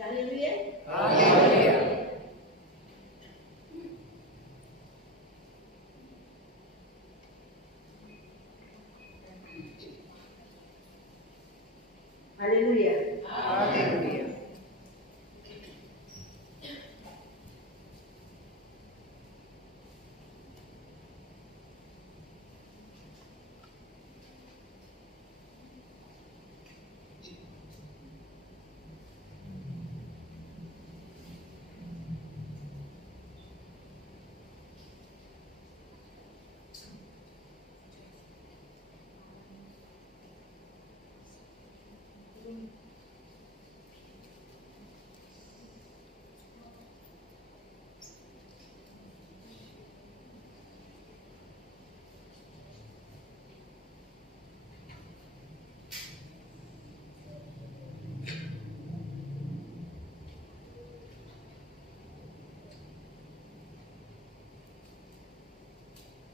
Haleluya. Haleluya. Haleluya. Haleluya.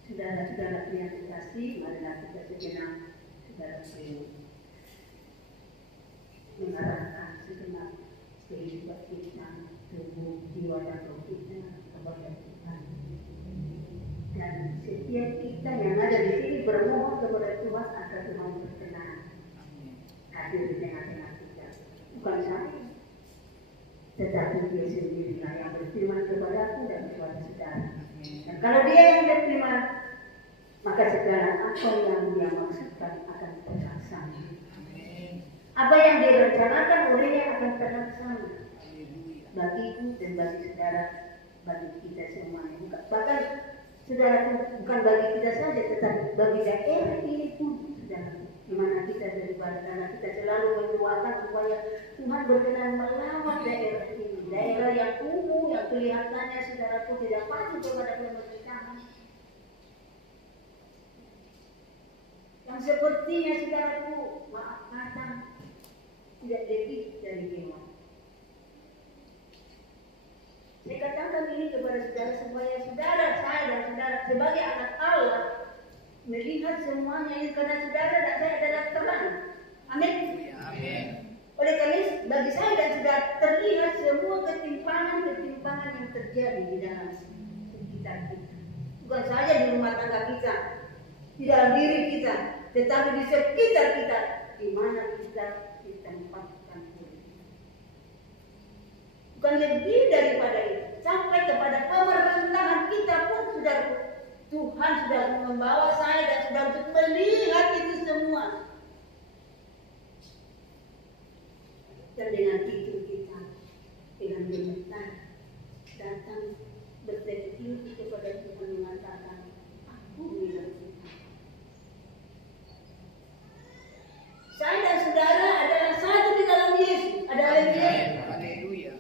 Saudara-saudara yang dikasih, marilah kita sejenak saudara mengarahkan segenap kehidupan kita, tubuh, jiwa dan roh kita kepada Tuhan. Dan setiap kita yang ada di sini bermohon kepada Tuhan agar Tuhan berkenan hadir di tengah-tengah kita. Bukan saya, tetapi Dia sendirilah yang berfirman kepadaku dan kepada saudara. Dan kalau Dia yang berfirman, maka segala apa yang Dia maksudkan akan terlaksana. Apa yang direncanakan olehnya akan terlaksana bagiku dan bagi saudara, bagi kita semuanya. Bahkan saudara, bukan bagi kita saja, tetapi bagi daerah ini pun, saudara, di mana kita daripada karena kita selalu mendoakan supaya Tuhan berkenan melawat daerah ini, daerah yang kumuh, yang kelihatannya saudaraku tidak patuh kepada pemerintahan, yang sepertinya saudaraku, maaf kata, tidak lebih dari dewa. Saya katakan ini kepada saudara supaya saudara, saya dan saudara sebagai anak Allah melihat semuanya ini karena saudara dan saya adalah terang. Amin. Amin. Oleh karena itu bagi saya dan saudara terlihat semua ketimpangan yang terjadi di dalam sekitar kita. Bukan saja di rumah tangga kita, di dalam diri kita, tetapi di sekitar kita, di mana kita ditempatkan. Bukan lebih daripada itu, sampai kepada pemerintahan kita pun sudah Tuhan sudah membawa saya dan sudah untuk melihat itu semua. Dan dengan itu kita dengan gemetar datang bertekad kepada Tuhan mengatakan, aku milik Tuhan. Saya dan saudara adalah satu di dalam Yesus. Ada haleluya. Haleluya.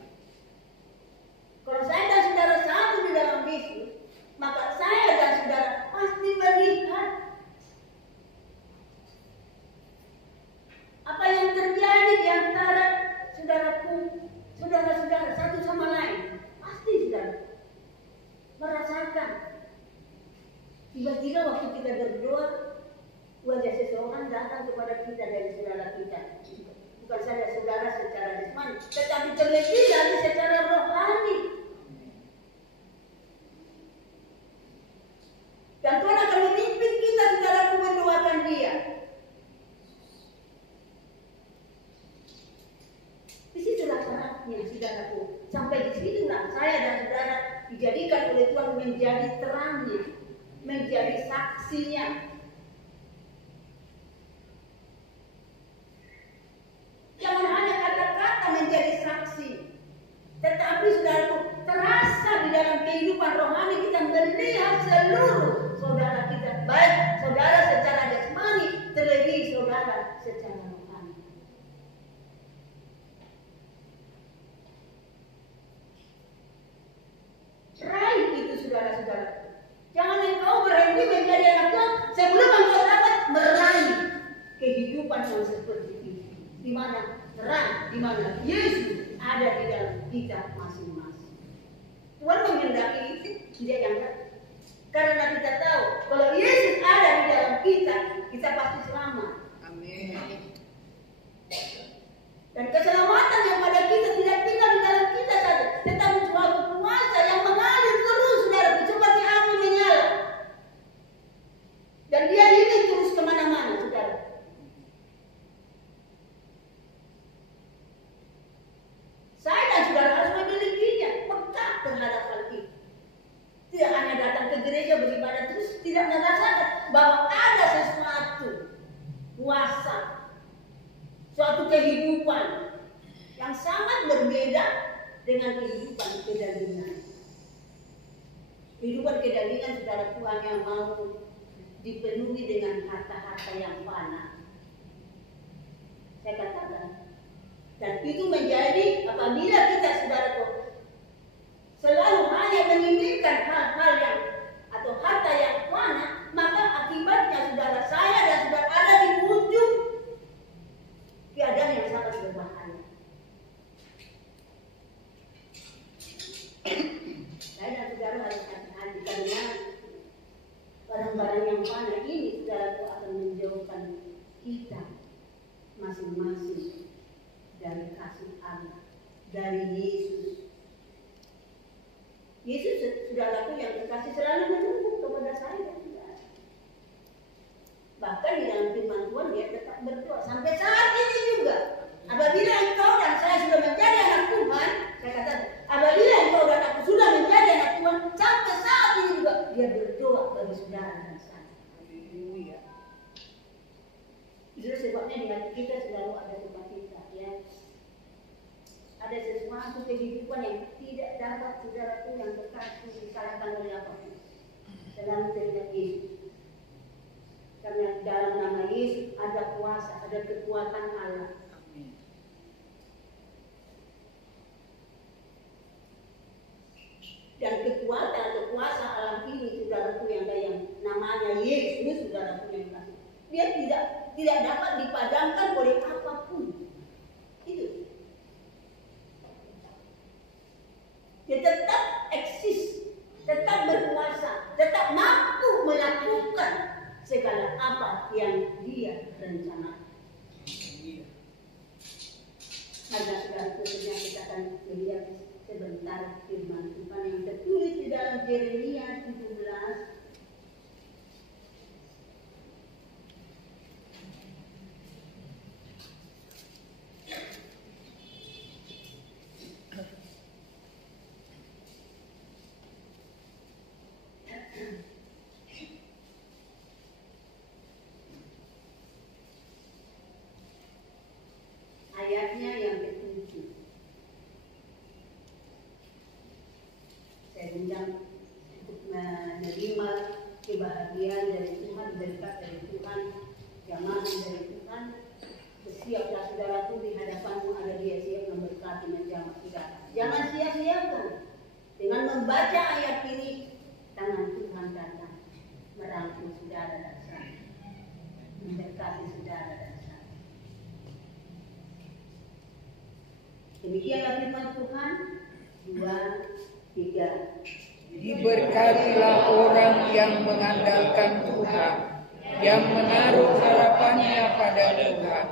Kalau saya dan saudara satu di dalam Yesus, maka saya dan saudara pasti melihat apa yang terjadi di antara saudaraku, saudara-saudara satu sama lain. Pasti saudara merasakan. Tiba-tiba waktu kita berdoa, wajah seseorang datang kepada kita dari saudara kita. Bukan saja saudara secara jasmani, tetapi terlebih lagi secara rohani. Dan Tuhan akan memimpin kita saudaraku mendoakan dia. Di situlah syaratnya saudaraku. Sampai di situlah saya dan saudara dijadikan oleh Tuhan menjadi terangnya, menjadi saksinya. Jangan hanya kata-kata menjadi saksi, tetapi saudaraku terasa di dalam kehidupan rohani kita melihat seluruh saudara kita, baik saudara secara jasmani, terlebih saudara secara rohani. Raih itu saudara-saudara. Jangan engkau berhenti menjadi anak Tuhan sebelum engkau dapat meraih kehidupan yang seperti ini. Di mana terang, di mana Yesus ada di dalam kita masing-masing. Tuhan menghendaki itu, tidak yang lain. Karena kita tahu kalau Yesus ada di dalam kita, kita pasti selamat. Amin. Dan keselamatan yang pada kita tidak tinggal tidak merasakan bahwa ada sesuatu kuasa, suatu kehidupan yang sangat berbeda dengan kehidupan kedagingan. Kehidupan kedagingan saudara Tuhan yang mau dipenuhi dengan harta-harta yang fana. Saya katakan, dan itu menjadi apabila kita saudara Tuhan selalu hanya menginginkan hal-hal yang atau harta yang fana, maka akibatnya saudara saya dan saudara ada di ujung keadaan yang sangat berbahaya. Saya dan saudara harus hati-hati karena barang-barang yang fana ini saudara itu akan menjauhkan kita masing-masing dari kasih Allah, dari Yesus. Yesus saudaraku yang dikasih selalu menunggu kepada saya dan saudara. Bahkan di dalam firman Tuhan dia tetap berdoa sampai saat ini juga. Apabila engkau dan saya sudah menjadi anak Tuhan, saya katakan, apabila engkau dan aku sudah menjadi anak Tuhan, sampai saat ini juga dia berdoa bagi saudara dan saya. Haleluya. Itu sebabnya di hati kita selalu ada sukacita, ya. Ada sesuatu kehidupan yang tidak dapat saudaraku yang terkasih disalahkan oleh apapun. Selalu teringat Yesus. Karena dalam nama Yesus ada kuasa, ada kekuatan Allah. Amin. Dan kekuatan atau kuasa alam ini saudaraku yang namanya Yesus saudaraku yang kasih. Dia tidak dapat dipadamkan oleh apapun. Itu. Dia tetap eksis, tetap berkuasa, tetap mampu melakukan segala apa yang dia rencanakan. Karena saudaraku ternyata kita akan melihat sebentar firman Tuhan yang tertulis di dalam Yeremia 17. Ayatnya yang ke-7. Saya undang untuk menerima kebahagiaan dari Tuhan, berkat dari Tuhan, jamaah dari Tuhan. Bersiaplah saudaraku, di hadapanmu ada Dia siap memberkati menjamah kita. Jangan sia-siakan. Dengan membaca ayat ini, tangan Tuhan datang merangkul saudara dan saya, memberkati saudara dan saya. Demikianlah firman Tuhan. 2, 3. Diberkatilah orang yang mengandalkan Tuhan, yang menaruh harapannya pada Tuhan.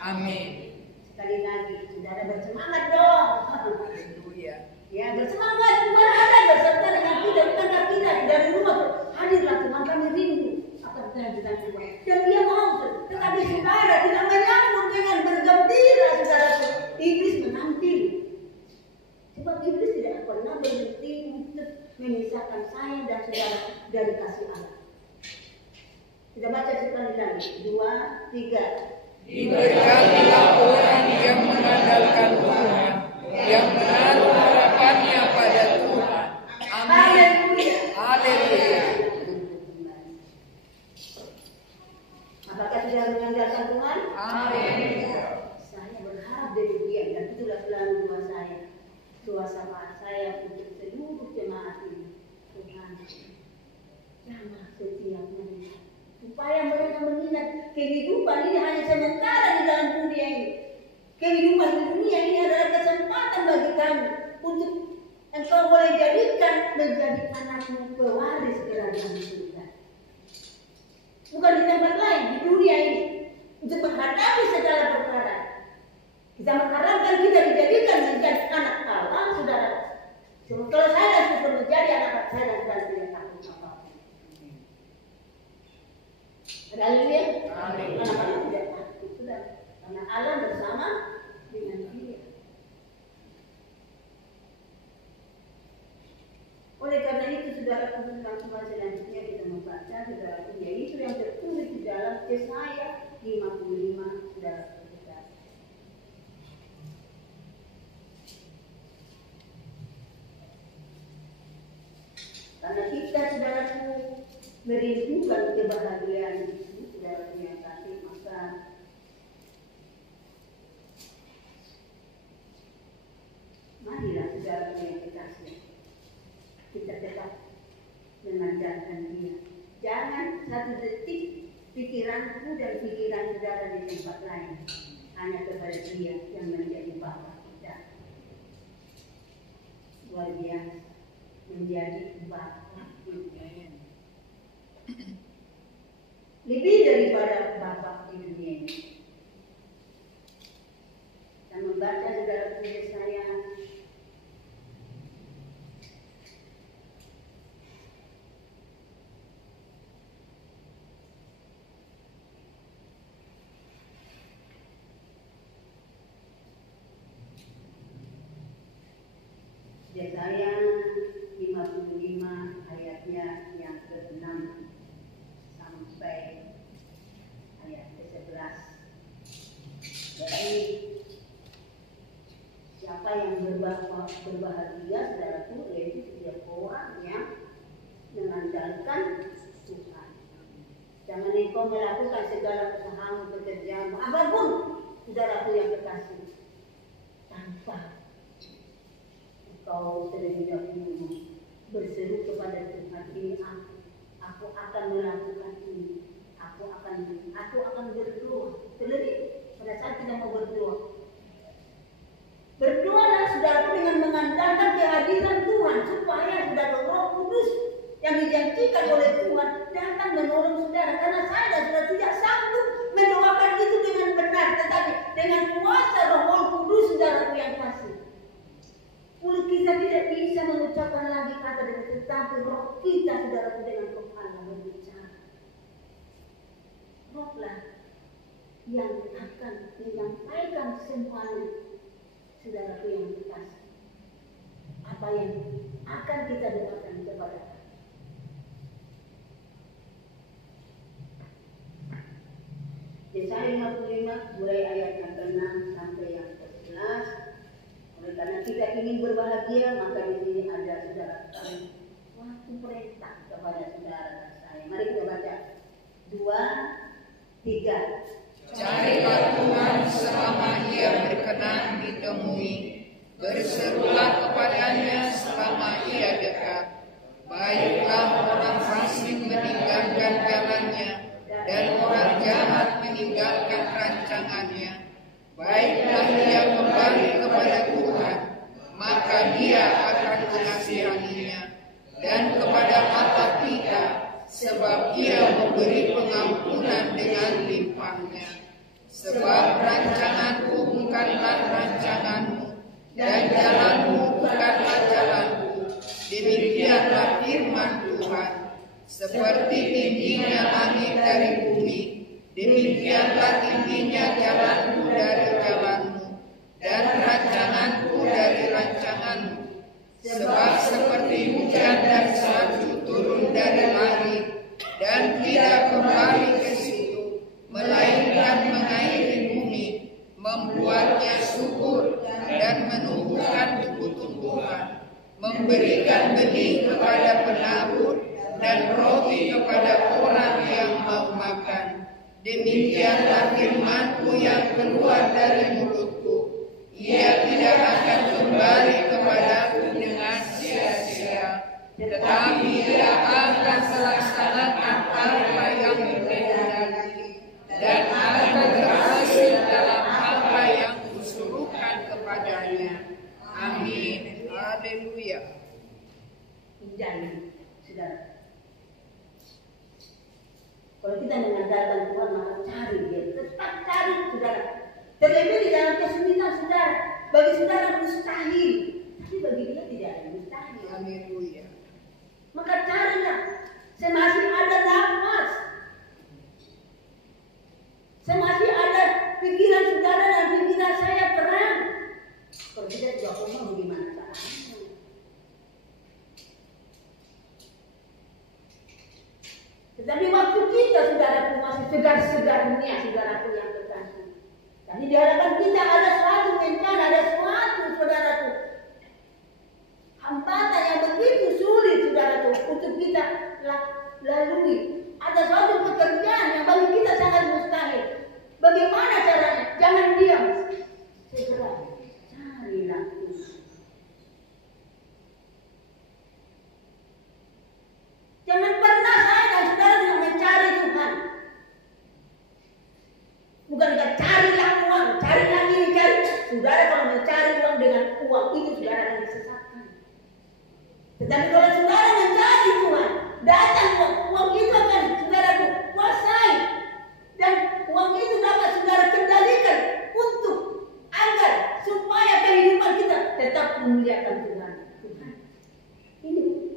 Amin. Sekali lagi, saudara bersemangat dong. Haleluya. Ya, bersemangat. Tuhan ada beserta dengan kita, bukankah kita dari rumah hadirlah Tuhan, kami rindu akan kehadiran Tuhan. Dan Dia mau, tetapi saudara tidak menyambut dengan bergembira, saudara. Iblis menanti. Sebab iblis tidak pernah berhenti untuk memisahkan saya dan saudara dari kasih Allah. Kita baca sekali lagi. 2, 3. Diberkatilah orang yang mengandalkan Tuhan, yang menaruh harapannya pada Tuhan. Amin. Haleluya. Apakah sudah mengandalkan Tuhan? Amin. Saya berharap dari Dia, dan itulah selalu doa saya. Doa sama saya untuk seluruh jemaat ini. Tuhan, jamah setiap mereka, supaya mereka mengingat kehidupan ini hanya sementara di dalam dunia ini. Kehidupan di dunia ini adalah kesempatan bagi kami untuk engkau boleh jadikan menjadi anakmu pewaris kerajaan surga. Bukan di tempat lain, di dunia ini. Untuk menghadapi segala perkara. Kita mengharapkan kita dijadikan menjadi anak Allah, saudara. Kalau saya sudah menjadi anak saya dan tidak takut apa-apa. Haleluya. Anak-anak tidak takut, saudara. Karena Allah bersama dengan Dia. Oleh karena itu, saudara, untuk selanjutnya kita membaca saudara, itu yang tertulis di dalam Yesaya 55, saudara kita. Karena kita, saudaraku, merindukan kebahagiaan itu, saudara yang kasih, maka marilah saudara yang dikasih, kita tetap mengandalkan Dia. Jangan satu detik pikiranku dan pikiran saudara di tempat lain, hanya kepada Dia yang menjadi Bapa kita. Luar biasa, menjadi Bapa kita. Lebih daripada Bapa di dunia ini. Dan membaca saudara Yesaya Yesaya 55 ayatnya yang ke-6 sampai ayat ke-11. Jadi siapa yang berbahagia, saudaraku, yaitu setiap orang yang mengandalkan Tuhan. Jangan engkau melakukan segala usahamu, pekerjaanmu, apapun, saudaraku yang kekasih, tanpa kau terlebih dahulu berseru kepada Tuhan, ini aku akan melakukan ini, aku akan berdoa. Terlebih pada saat kita mau berdoa, berdoalah saudara dengan mengandalkan kehadiran Tuhan, supaya saudara Roh Kudus yang dijanjikan oleh Tuhan datang menolong saudara. Karena saya dan saudara tidak sanggup mendoakan itu dengan benar, tetapi dengan kuasa Roh Kudus, saudaraku yang kasih. Mulut kita tidak bisa mengucapkan lagi kata dengan, tetapi roh kita, saudaraku, dengan kepala berbicara. Rohlah yang akan menyampaikan semuanya, saudaraku yang kekasih. Apa yang akan kita doakan kepada Allah. Yesaya 55 mulai ayat yang ke-6 sampai yang ke-11. Oleh karena kita ingin berbahagia, maka di sini ada saudara suatu perintah kepada saudara dan saya. Mari kita baca 2, 3. Carilah Tuhan selama Ia berkenan ditemui, berserulah kepadanya selama Ia dekat. Baiklah orang fasik meninggalkan jalannya, dan orang jahat meninggalkan rancangannya. Baiklah dia kembali kepada Tuhan, maka Dia akan mengasihaninya, dan kepada Allah kita, sebab Dia memberi pengampunan dengan limpahnya. Sebab rancanganku bukanlah rancanganmu, dan jalanmu bukanlah jalanku. Demikianlah firman Tuhan. Seperti tingginya langit dari bumi, demikianlah tingginya jalanku dari jalanmu, dan rancanganku dari rancanganmu. Sebab seperti hujan dan salju turun dari langit, dan tidak kembali ke situ, melainkan mengairi bumi, membuatnya subur, dan menumbuhkan tumbuh-tumbuhan, memberikan benih kepada penabur, dan roti kepada orang yang mau makan. Demikianlah firman-Ku yang keluar dari mulutku. Ia tidak akan kembali kepadaku dengan sia-sia, tetapi Ia akan melaksanakan apa yang dikehendaki, dan akan berhasil dalam apa yang kusuruhkan kepadanya. Amin. Haleluya. Jangan, saudara. Kalau kita mengandalkan Tuhan, maka cari Dia, tetap cari, saudara. Terlebih di dalam kesulitan, saudara. Bagi saudara mustahil, tapi bagi Dia tidak ada mustahil. Haleluya. Maka carilah, semasih ada nafas, semasih ada pikiran saudara dan pikiran saya terang. Kalau tidak mau bagaimana caranya? Tetapi saudara kalau mencari uang dengan uang itu saudara akan disesatkan. Tetapi kalau saudara mencari Tuhan, datang uang itu akan saudara kuasai. Dan uang itu dapat saudara kendalikan untuk agar supaya kehidupan kita tetap memuliakan Tuhan. Tuhan,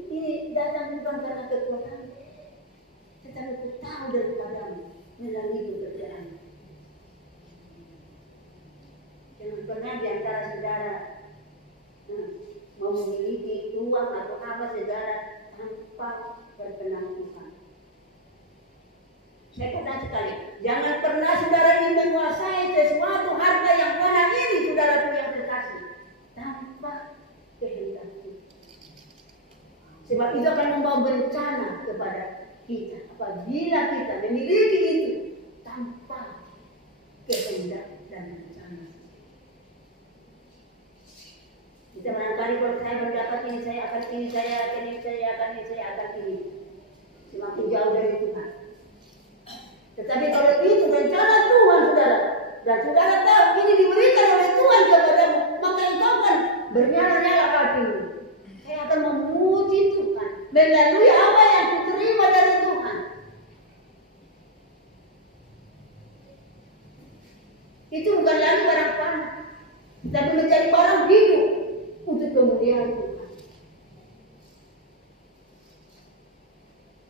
ini datang bukan karena kekuatan, tetapi ku tahu daripadamu melalui pekerjaan. Jangan pernah di antara saudara mau memiliki uang atau apa saudara tanpa berkenan Tuhan. Saya katakan sekali, jangan pernah saudara ingin menguasai sesuatu harta yang mana ini saudara yang terkasih tanpa kehendak Tuhan. Sebab itu akan membawa bencana kepada kita apabila kita memiliki itu tanpa kehendak dan bencana. Kita barangkali kalau saya berdapat ini, saya akan ini, saya akan ini, saya akan ini, saya akan ini. Semakin jauh dari Tuhan. Tetapi kalau itu rencana Tuhan saudara, dan saudara tahu ini diberikan oleh Tuhan kepadamu, maka engkau akan bernyala-nyala hatimu. Saya akan memuji Tuhan melalui apa yang kuterima dari Tuhan. Itu bukan lagi barang panah, tapi menjadi barang hidup untuk kemuliaan Tuhan.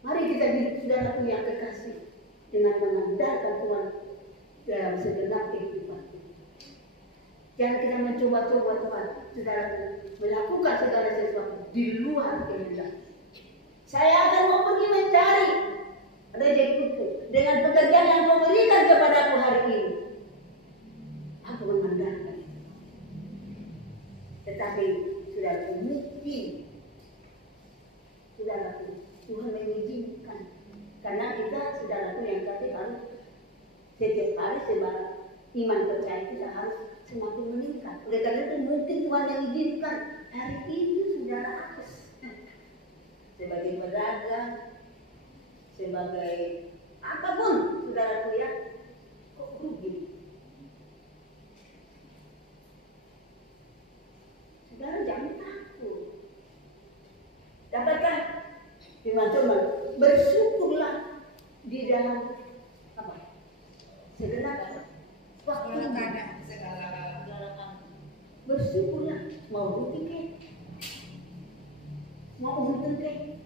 Mari kita hidup saudaraku yang kekasih dengan mengandalkan Tuhan dalam segenap kehidupan. Jangan kita mencoba-coba Tuhan, saudaraku, melakukan segala sesuatu di luar kehendak. Saya akan mau pergi mencari rezekiku dengan pekerjaan yang kau berikan kepadaku hari ini. Aku mengandalkan. Tetapi saudaraku, mungkin saudaraku, Tuhan mengizinkan. Karena kita saudaraku yang kasih harus setiap hari sebab iman percaya kita harus semakin meningkat. Oleh karena itu mungkin Tuhan mengizinkan hari ini saudara harus sebagai pedagang, sebagai apapun saudaraku ya, kok rugi. Saudara jangan takut. Dapatkah firman Tuhan? Bersyukurlah di dalam apa? Segenap waktu. Bersyukurlah, mau rugi ke, mau untung ke,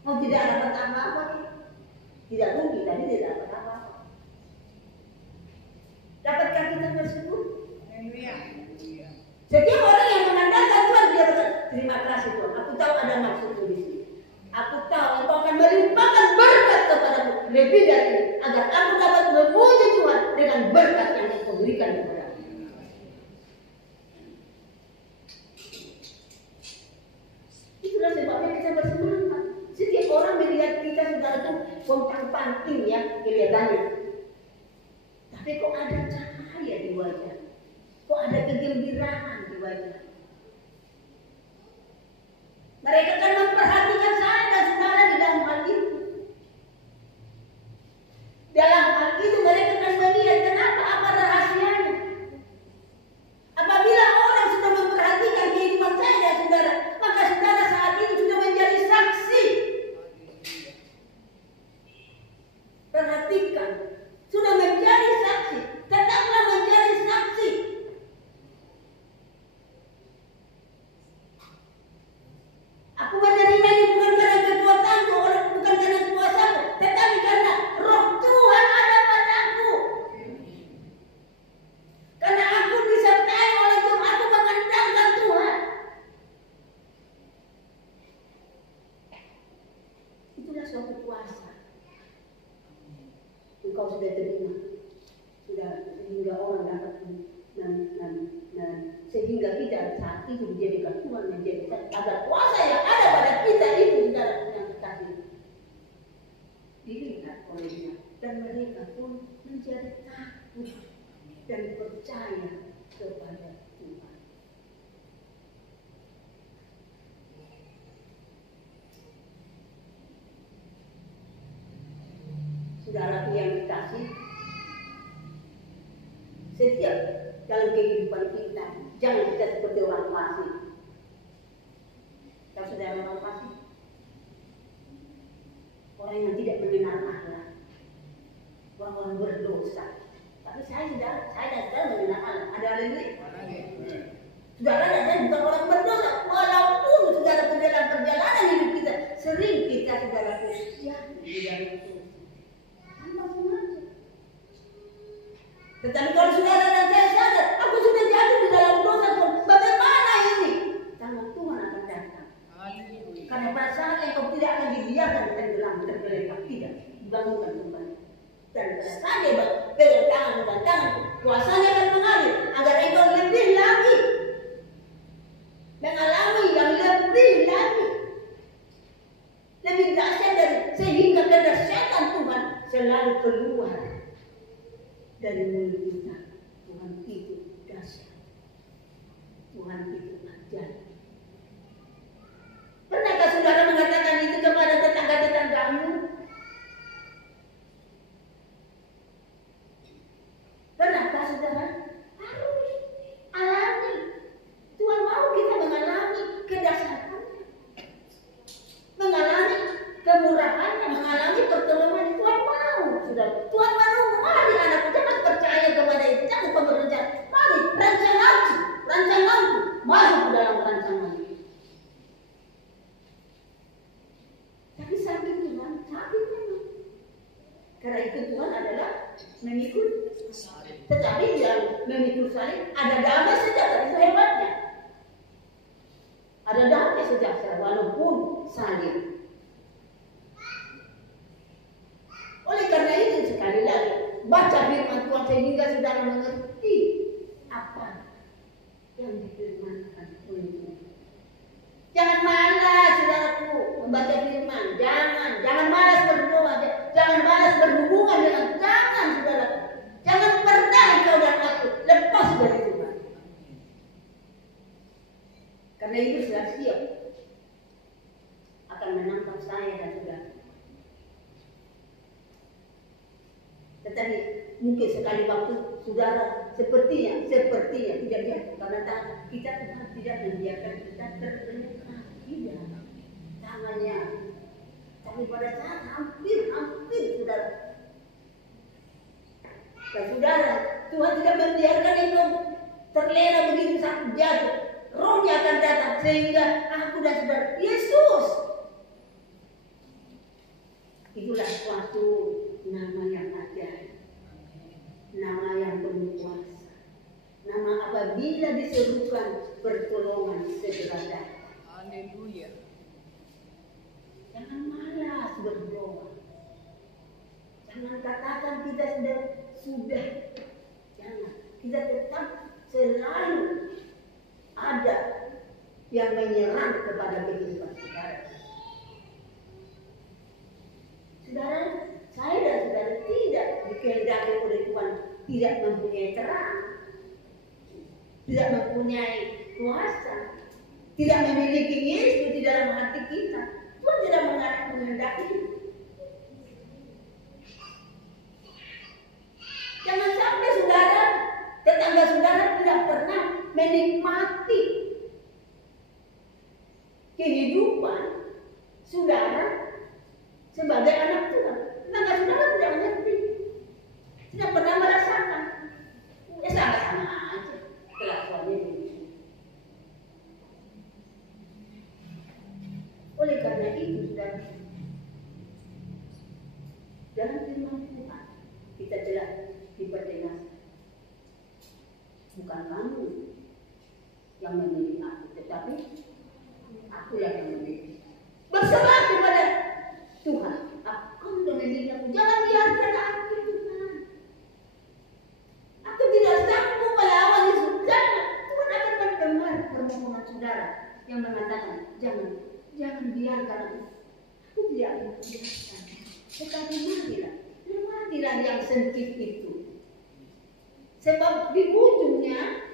mau tidak dapat apa-apa ke, tidak rugi tapi tidak dapat apa-apa. Dapatkah kita bersyukur? Setiap orang yang mengandalkan Tuhan dia berkata, terima kasih Tuhan. Aku tahu ada maksudmu di sini. Aku tahu Engkau akan melimpahkan berkat kepadaku lebih dari ini, agar aku dapat memuji Tuhan dengan berkat yang Engkau berikan kepadaku. Itulah sebabnya kita bersemangat. Setiap orang melihat kita saudara itu pontang-panting ya kelihatannya. Tapi kok ada cahaya di wajah. Kok ada kegembiraan di wajah. Mereka kan memperhatikan saya dan saudara di dalam hal itu. Dalam hal itu mereka akan melihat kenapa, apa rahasianya. Apabila orang sudah memperhatikan kehidupan saya dan saudara, maka saudara saat ini sudah menjadi saksi. Perhatikan, sudah menjadi saksi. Tetaplah menjadi saksi. Aku menerima ini bukan karena kekuatanku, bukan karena kuasaku, tetapi karena roh Tuhan ada padaku. Karena aku disertai oleh Tuhan, aku mengandalkan Tuhan. Itulah suatu kuasa. Engkau sudah terima, sudah sehingga orang dapat sehingga kita saat itu dijadikan Tuhan menjadi agar kuasa yang ada pada kita itu saudara yang kekasih dilihat oleh Dia dan mereka pun menjadi takut dan percaya kepada Tuhan. Saudaraku yang dikasih, setiap dalam kehidupan kita. Jangan kita seperti orang fasik. Kalau sudah orang fasik, orang yang tidak mengenal Allah, orang-orang berdosa. Tapi saya dan saudara mengenal Allah. Ada haleluya. Saudara dan saya bukan orang berdosa. Walaupun saudara dalam perjalanan hidup kita sering kita saudara usia di dalam itu. Tanpa sengaja. Tetapi kalau saudara dan saya sadar, aku sudah jatuh di dalam dosa, bagaimana ini? Tangan Tuhan akan datang. Karena pada saat yang kau tidak akan dibiarkan tenggelam, tergeletak, tidak dibangunkan kembali. Dan pada saat dia pegang tangan dan tangan, kuasanya akan mengalir agar engkau lebih lagi mengalami yang lebih lagi, lebih dahsyat dari sehingga kedahsyatan Tuhan selalu keluar dari mulut kita. Tuhan itu dahsyat, Tuhan itu ajaib. Pernahkah saudara mengatakan itu kepada tetangga-tetanggamu? Pernahkah saudara? Harus alami. Tuhan mau kita mengalami kedahsyatannya, mengalami kemurahannya, mengalami pertolongan. Tuhan mau, saudara. Tuhan mau, mari anakku, jangan percaya kepada itu, jangan kau berencana. Mari rancanganku masuk ke dalam rancangan. Tapi sakit Tuhan, sakit memang. Karena itu Tuhan adalah mengikut. Tetapi yang mengikut salib ada damai sejahtera, itu hebatnya. Ada damai sejahtera walaupun salib. Oleh karena itu sekali lagi baca firman Tuhan sehingga saudara mengerti apa yang difirmankan oleh Tuhan. Jangan malas saudaraku membaca firman, jangan malas berdoa, jangan malas berhubungan dengan saudara. Jangan pernah engkau dan aku lepas dari Tuhan. Karena itu sudah siap akan menangkap saya dan saudara. Tetapi mungkin sekali waktu saudara sepertinya tidak dia karena kita Tuhan tidak membiarkan kita tergeletak tidak tangannya. Tapi pada saat hampir saudara. Dan saudara, Tuhan tidak membiarkan engkau terlena begitu saat jatuh. Rohnya akan datang sehingga aku dan saudara Yesus. Itulah suatu nama yang ajaib, nama yang berkuasa, nama apabila diserukan pertolongan segera datang. Haleluya. Jangan malas berdoa. Jangan katakan kita sudah. Jangan. Kita tetap selalu ada yang menyerang kepada kehidupan saudara. Saudara, saya dan saudara tidak dikehendaki oleh Tuhan tidak mempunyai terang, tidak mempunyai kuasa, tidak memiliki Yesus di dalam hati kita. Tuhan tidak menghendaki. Jangan sampai saudara, tetangga saudara tidak pernah menikmati kehidupan saudara sebagai anak Tuhan. Tetangga saudara tidak mengerti, tidak pernah merasakan. Ya sama-sama aja kelakuannya begitu. Oleh karena itu saudara, dalam firman Tuhan kita jelas diperdengarkan. Bukan kamu yang memilih aku, tetapi aku yang memilih. Berserah kepada Tuhan. Aku yang memilih aku. Jangan biarkan aku Tuhan. Aku tidak sanggup melawan Yesus. Tuhan akan mendengar permohonan saudara yang mengatakan jangan biarkan aku. Aku tidak akan biarkan. Tetapi matilah yang sempit itu. Sebab di ujungnya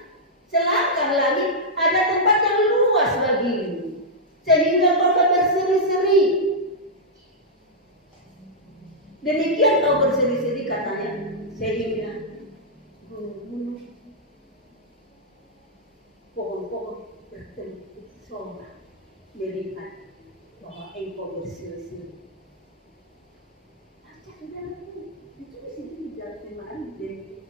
selangkah lagi ada tempat yang luas bagimu, sehingga kau berseri-seri. Demikian kau berseri-seri katanya, sehingga gunung gunung-gunung, pohon-pohon berbentuk sombong melihat bahwa engkau bersih-bersih. Baca di dalam itu di dalam firman Tuhan.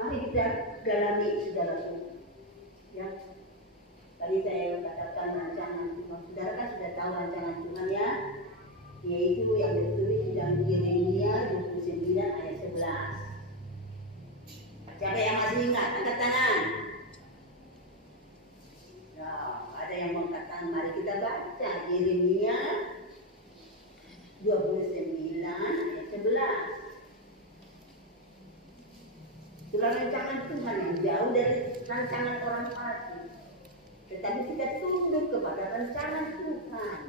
Mari kita dalami saudaraku. Ya, tadi saya katakan rancangan Tuhan. Saudara kan sudah tahu rancangan Tuhan ya, yaitu yang tertulis dalam Yeremia 29 ayat 11. Siapa yang masih ingat? Angkat tangan. Ya, ada yang mengangkat tangan. Mari kita baca Yeremia 29 ayat 11. Itulah rancangan Tuhan yang jauh dari rancangan orang fasik. Tetapi kita tunduk kepada rancangan Tuhan.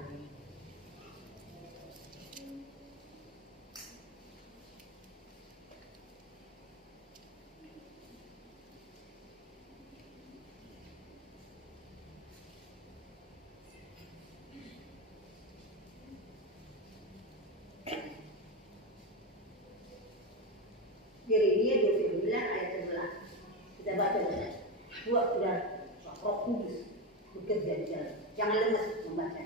Yeremia 29 ayat 11. Kita baca saja. Buat sudah Roh Kudus bekerja di dalam. Jangan lemas membaca.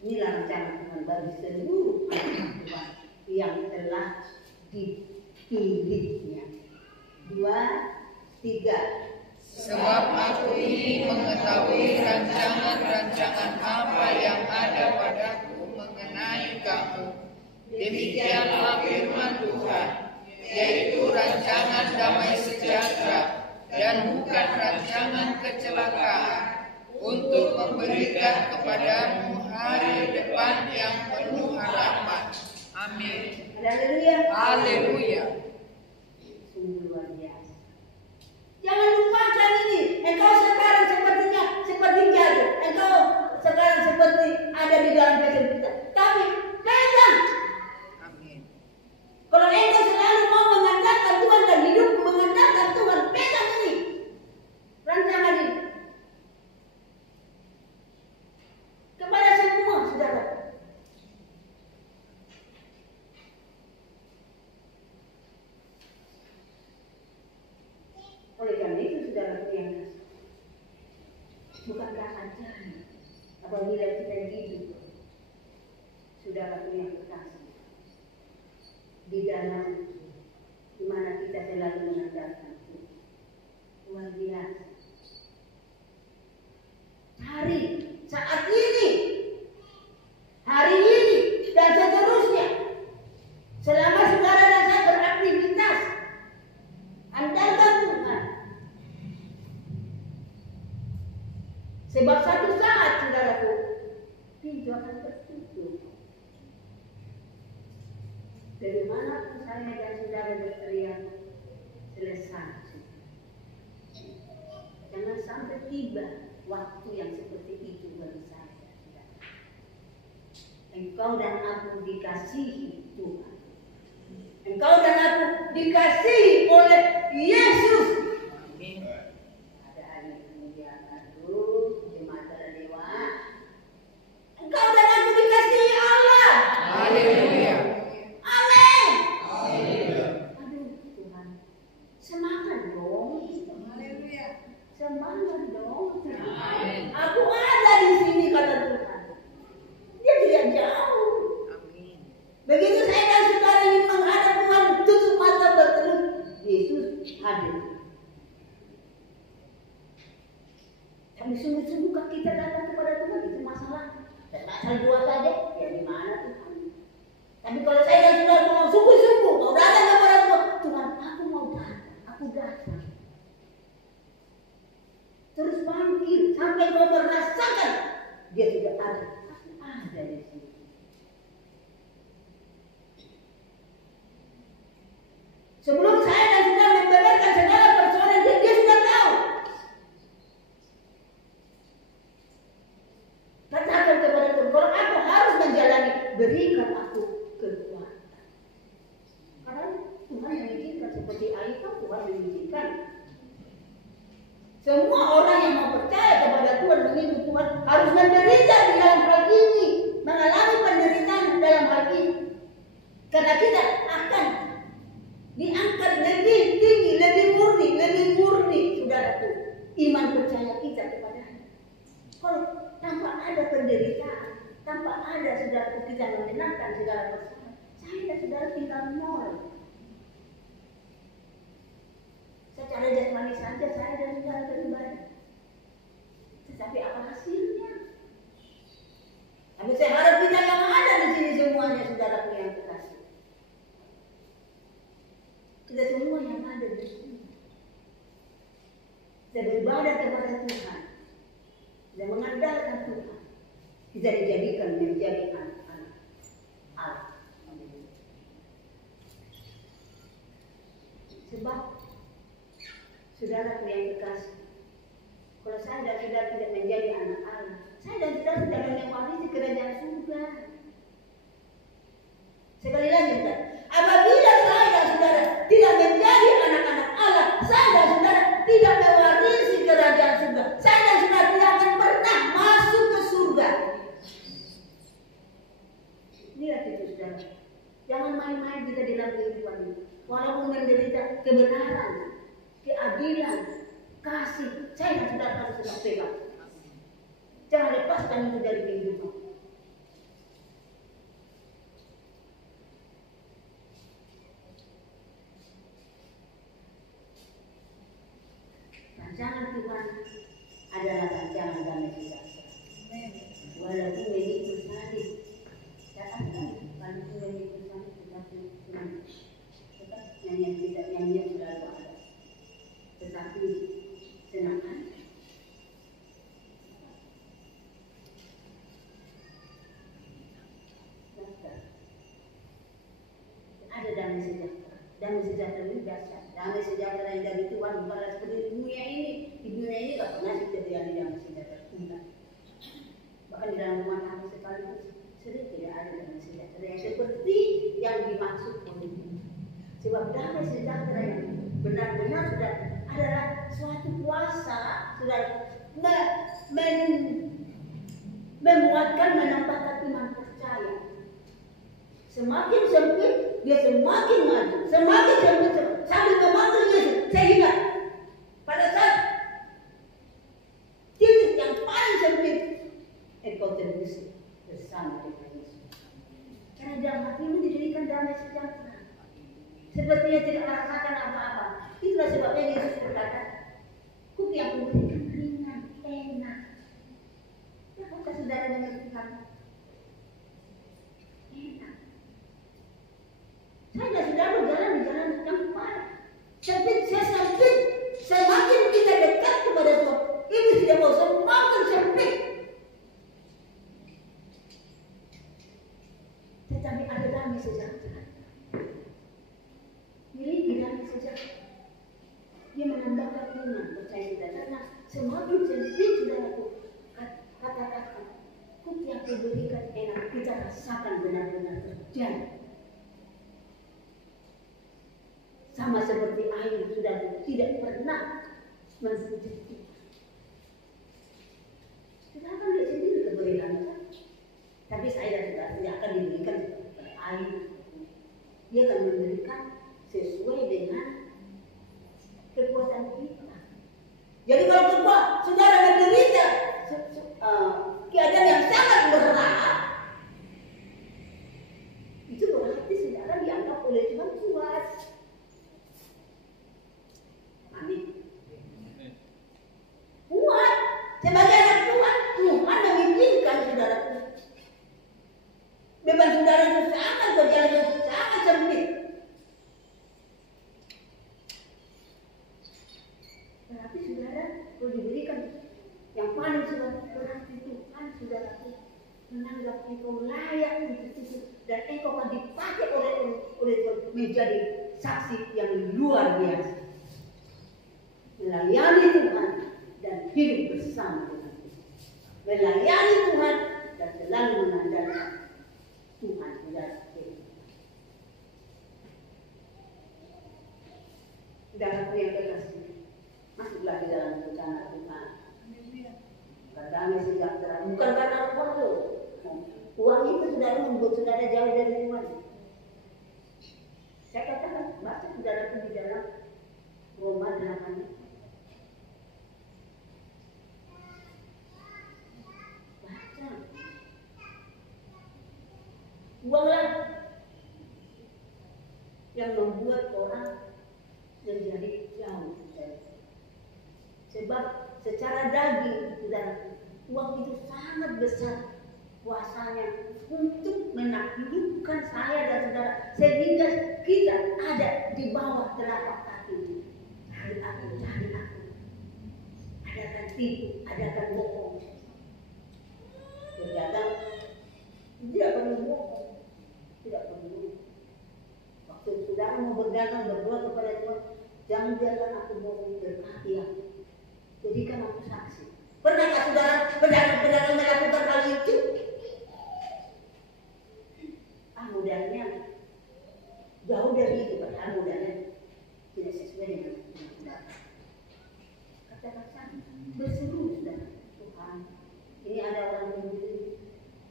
Inilah rancangan Tuhan bagi seluruh anak Tuhan yang telah dipilihnya. 2, 3. Sebab aku ini mengetahui rancangan-rancangan apa yang ada padaku mengenai kamu. Demikianlah firman Tuhan, yaitu rancangan damai sejahtera dan bukan rancangan kecelakaan, untuk memberikan kepadamu hari depan yang penuh harapan. Amin. Haleluya. Haleluya. Sungguh luar biasa. Jangan lupakan ini. Engkau sekarang sepertinya seperti jatuh. Engkau sekarang seperti ada di dalam kesempitan. Tapi pegang. Kalau engkau selalu mau mengandalkan Tuhan dan hidup mengandalkan Tuhan, pegang ini rancangan ini. Kepada semua saudara. Oleh karena itu saudara yang bukankah ajaib apabila kita hidup, saudara yang terkasih, di dalam di mana kita selalu mengandalkan Tuhan. Luar biasa. Saat ini, hari ini dan seterusnya, selama saudara dan saya beraktivitas, andalkan Tuhan. Sebab satu saat saudaraku, pintu akan tertutup. Dari mana saya dan saudara berteriak selesai. Jangan sampai tiba waktu yang seperti itu bagi saya. Engkau dan aku dikasihi Tuhan. Engkau dan aku dikasihi oleh Yesus. Amin. Ada hari kemudian, aduh, jemaat dewa. Engkau dan aku dikasihi Allah. Haleluya. Amin. Aduh Tuhan, semangat dong. Haleluya. Semangat dong. Amin. Aku ada di sini kata Tuhan. Dia tidak jauh. Amin. Begitu saya dan saudara ingin menghadap Tuhan, tutup mata berteduh, Yesus hadir. Tapi sungguh-sungguh kita datang kepada Tuhan itu masalah. Dan masalah dua saja, ya di mana Tuhan? Tapi kalau saya dan saudara mau sungguh-sungguh mau datang kepada Tuhan, Tuhan aku mau datang, aku datang. Terus panggil sampai kau merasakan dia tidak ada. Aku ada di sini. Sebelum saya dan saudara membeberkan segala persoalan dia sudah tahu. Katakan kepada Tuhan, kalau aku harus menjalani, berikan aku kekuatan. Karena Tuhan mengizinkan seperti Ayub, Tuhan mengizinkan. Semua orang yang mau percaya kepada Tuhan, mengikut Tuhan, harus menderita di dalam hal ini, mengalami penderitaan. Karena kita akan diangkat lebih tinggi, lebih murni, saudaraku. Iman percaya kita kepadanya. Kalau tanpa ada penderitaan, tanpa ada saudaraku kita menyenangkan segala persoalan, saya dan saudara tinggal nol. Secara jasmani saja saya dan saudara beribadah. Tetapi apa hasilnya? Tapi saya harap kita yang ada di sini semuanya saudaraku yang terkasih. Kita semua yang ada di sini. Kita beribadah kepada Tuhan. Kita mengandalkan Tuhan. Kita dijadikan menjadi anak-anak Allah. Sebab saudaraku yang terkasih, kalau saya dan saudara tidak menjadi anak Allah, saya dan saudara tidak mewarisi kerajaan surga. Sekali lagi, saudara, apabila saya dan saudara tidak menjadi anak-anak Allah, saya dan saudara tidak mewarisi kerajaan surga. Saya dan saudara tidak akan pernah masuk ke surga. Lihat itu, saudara. Jangan main-main kita dalam kehidupan ini. Walaupun menderita kebenaran, keadilan, kasih, saya dan saudara harus tetap pegang. Jangan lepaskan itu dari kehidupan. Rancangan Tuhan adalah rancangan damai sejahtera. Walaupun memikul salib, katakan walaupun memikul salib, tetapi tetap nyanyian kita nyanyian selalu ada. Tetapi senang hati. Ada damai sejahtera. Damai sejahtera ini dasar. Damai sejahtera yang dari Tuhan bukan seperti dunia ini. Di dunia ini tak pernah terjadi damai sejahtera. Enggak. Bahkan di dalam rumah tangga sekalipun sering tidak ada damai sejahtera yang seperti yang dimaksud oleh Tuhan. Sebab damai sejahtera yang benar-benar sudah adalah suatu kuasa sudah menguatkan, menambahkan iman percaya. Semakin sempit, dia semakin maju. Semakin sempit, sambil memanggil Yesus. Sehingga pada saat titik yang paling sempit, engkau terusik bersama dengan Yesus. Karena dalam hati ini diberikan damai sejahtera. Sepertinya tidak merasakan apa-apa. Itulah sebabnya Yesus berkata, "Kuku yang kuberikan ringan, enak." Ya, apakah saudara mengertikan? Enak. Saya dan saudara berjalan di jalan yang parah. Sempit, semakin kita dekat kepada Tuhan, ini tidak mau semakin sempit. Tetapi ada damai sejahtera. Miliki damai sejahtera. Dia menambahkan iman percaya kita. Karena semakin sempit saudaraku, kata-kata kuku yang kuberikan enak, kita rasakan benar-benar terjadi. Sama seperti air sudah tidak pernah mencuci kita. Kita akan lihat sendiri keberikan. Tapi saya dan saudara tidak akan diberikan seperti air. Dia akan memberikan sesuai dengan kekuatan kita. Jadi kalau saudara menderita keadaan yang sangat berat, itu berarti saudara dianggap oleh Tuhan kuat. Amin. Kuat sebagai anak Tuhan, Tuhan mengizinkan saudara. Beban saudara itu sangat berjalan sangat sempit. Tetapi saudara perlu diberikan yang paling berarti Tuhan saudara menganggap engkau layak untuk itu dan engkau akan dipakai oleh Tuhan menjadi saksi yang luar biasa. Melayani Tuhan dan hidup bersama dengan Tuhan. Melayani Tuhan dan selalu mengandalkan Tuhan dalam hidup. Dalam yang terkasih, masuklah di dalam rencana Tuhan. Damai sejahtera, bukan karena uang loh. Uang itu saudara membuat saudara jauh dari Tuhan. Uanglah yang membuat orang menjadi jauh. Sebab secara daging, saudara, uang itu sangat besar kuasanya untuk menaklukkan saya dan saudara, sehingga kita ada di bawah telapak kaki. Cari aku, adakan tipu, adakan bohong. Berdagang tidak perlu bohong, tidak perlu. Waktu saudara mau berdagang, berdoa kepada Tuhan, jangan biarkan aku bohong, berkati aku, jadikan aku saksi. Pernahkah saudara pedagang melakukan hal itu? Mudahnya jauh dari itu, padahal mudahnya tidak sesuai dengan saudara. Kata-kata berseru saudara, Tuhan, ini ada orang yang begini,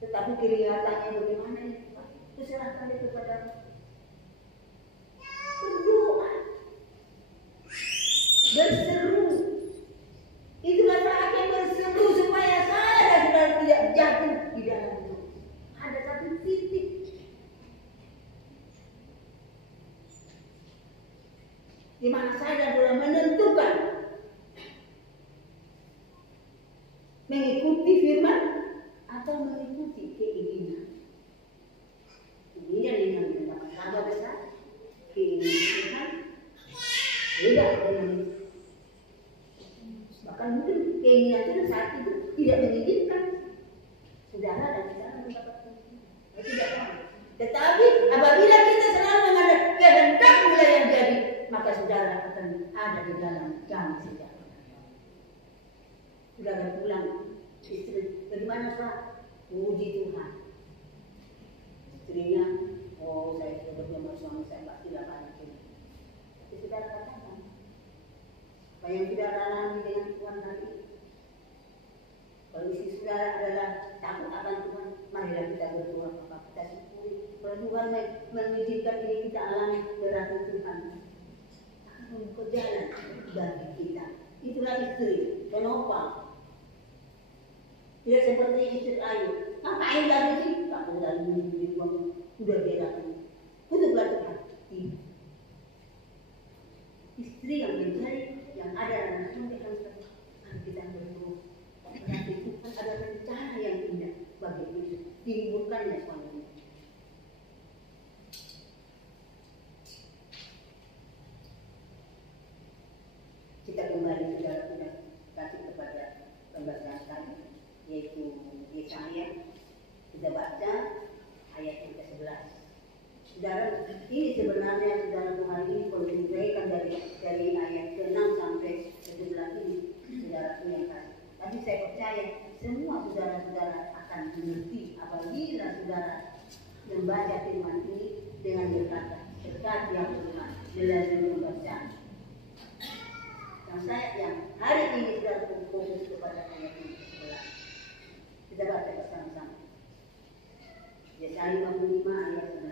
tetapi kelihatannya bagaimana ya Tuhan? Serahkan dia kepada berdoa, berseru. Itulah saat yang berseru supaya saya dan saudara tidak jatuh di dalam itu. Ada satu titik di mana saya dan saudara menentukan mengikuti firman atau mengikuti keinginan. Keinginan yang mendapat tambah besar, keinginan Tuhan beda dengan bahkan mungkin keinginan Tuhan saat itu tidak menginginkan saudara dan saudara mendapatkan tidak tahu. Tetapi apabila kita selalu mengadakan kehendak mulai yang jadi, maka saudara akan ada di dalam damai sejahtera. Saudara pulang istri, bagaimana Pak? Puji Tuhan. Istrinya, oh saya sudah berjumpa suami saya pasti dapat ini. Tapi saudara katakan, apa yang saudara alami dengan Tuhan tadi? Kalau isi saudara adalah takut akan Tuhan, marilah kita berdoa, maka kita syukuri. Kalau Tuhan mengizinkan ini kita alami berarti Tuhan akan membuka jalan bagi kita. Itulah istri, penopang. Tidak seperti istri Ayub. Ngapain lagi sih? Kamu dari mimpi uang sudah dia datang. Kutublah Tuhan. Istri yang mencari yang ada dalam suami harus kita berdoa. Berarti Tuhan ada rencana yang indah bagi kita. Dihiburkannya suaminya. Kita kembali sudah kasih kepada pembacaan kami, yaitu Yesaya. Kita baca ayat yang ke-11. Saudara, ini sebenarnya saudara Tuhan ini kalau diberikan dari ayat ke-6 sampai ke-11 ini saudara punya kasih. Tapi saya percaya semua saudara-saudara akan mengerti apabila saudara membaca firman ini dengan berkata, berkat yang Tuhan melalui pembacaan. Yang hari ini sudah fokus kepada ayat yang ke-11. Kita baca bersama-sama. Yesaya 55 ayat 11.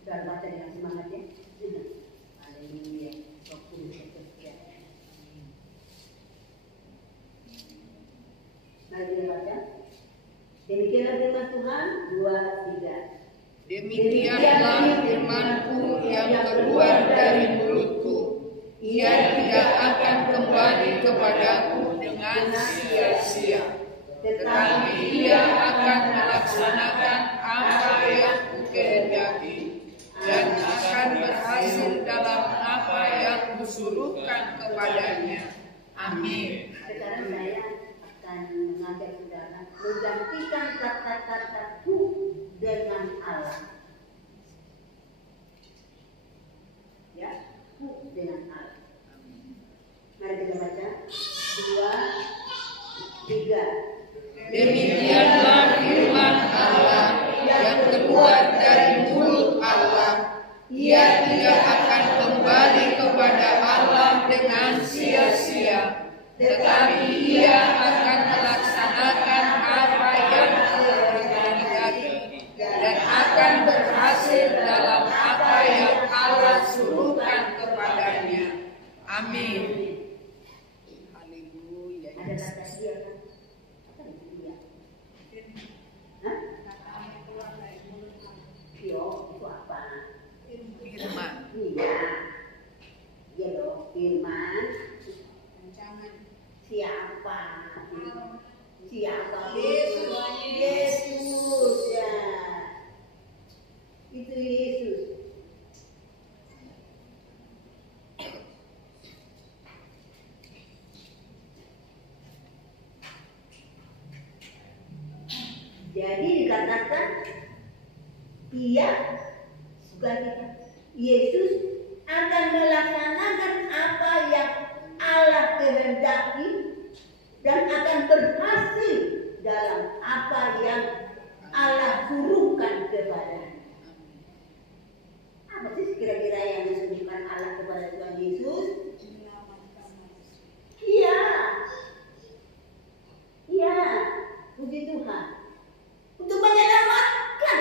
Sudah baca dengan semangat ya. Haleluya. Mari kita baca. Demikianlah firman Tuhan 2, 3. Demikianlah firman-Ku yang keluar dari mulutku. Ia tidak akan kembali kepadaku dengan sia-sia, tetapi ia akan melaksanakan apa yang Kukehendaki dan akan berhasil dalam apa yang Kusuruhkan kepadanya. Amin. Sekarang saya akan mengajak saudara menggantikan kata-kataku dengan Allah. Ya, ku dengan Allah. Mari kita baca 2, 3. Demikianlah firman Allah yang keluar dari mulut Allah. Ia tidak akan kembali kepada Allah dengan sia-sia, tetapi ia akan melaksanakan apa yang Kukehendaki dan akan berhasil dalam apa yang Allah suruhkan kepadanya. Amin. Haleluya. Ada kata dia kan? Apa itu dia? Jadi dikatakan Ia suka kita. Yesus akan melaksanakan apa yang Allah kehendaki dan akan berhasil dalam apa yang Allah suruhkan kepadanya. Apa sih kira-kira yang disuruhkan Allah kepada Tuhan Yesus? Iya. Iya, puji Tuhan. Untuk menyelamatkan.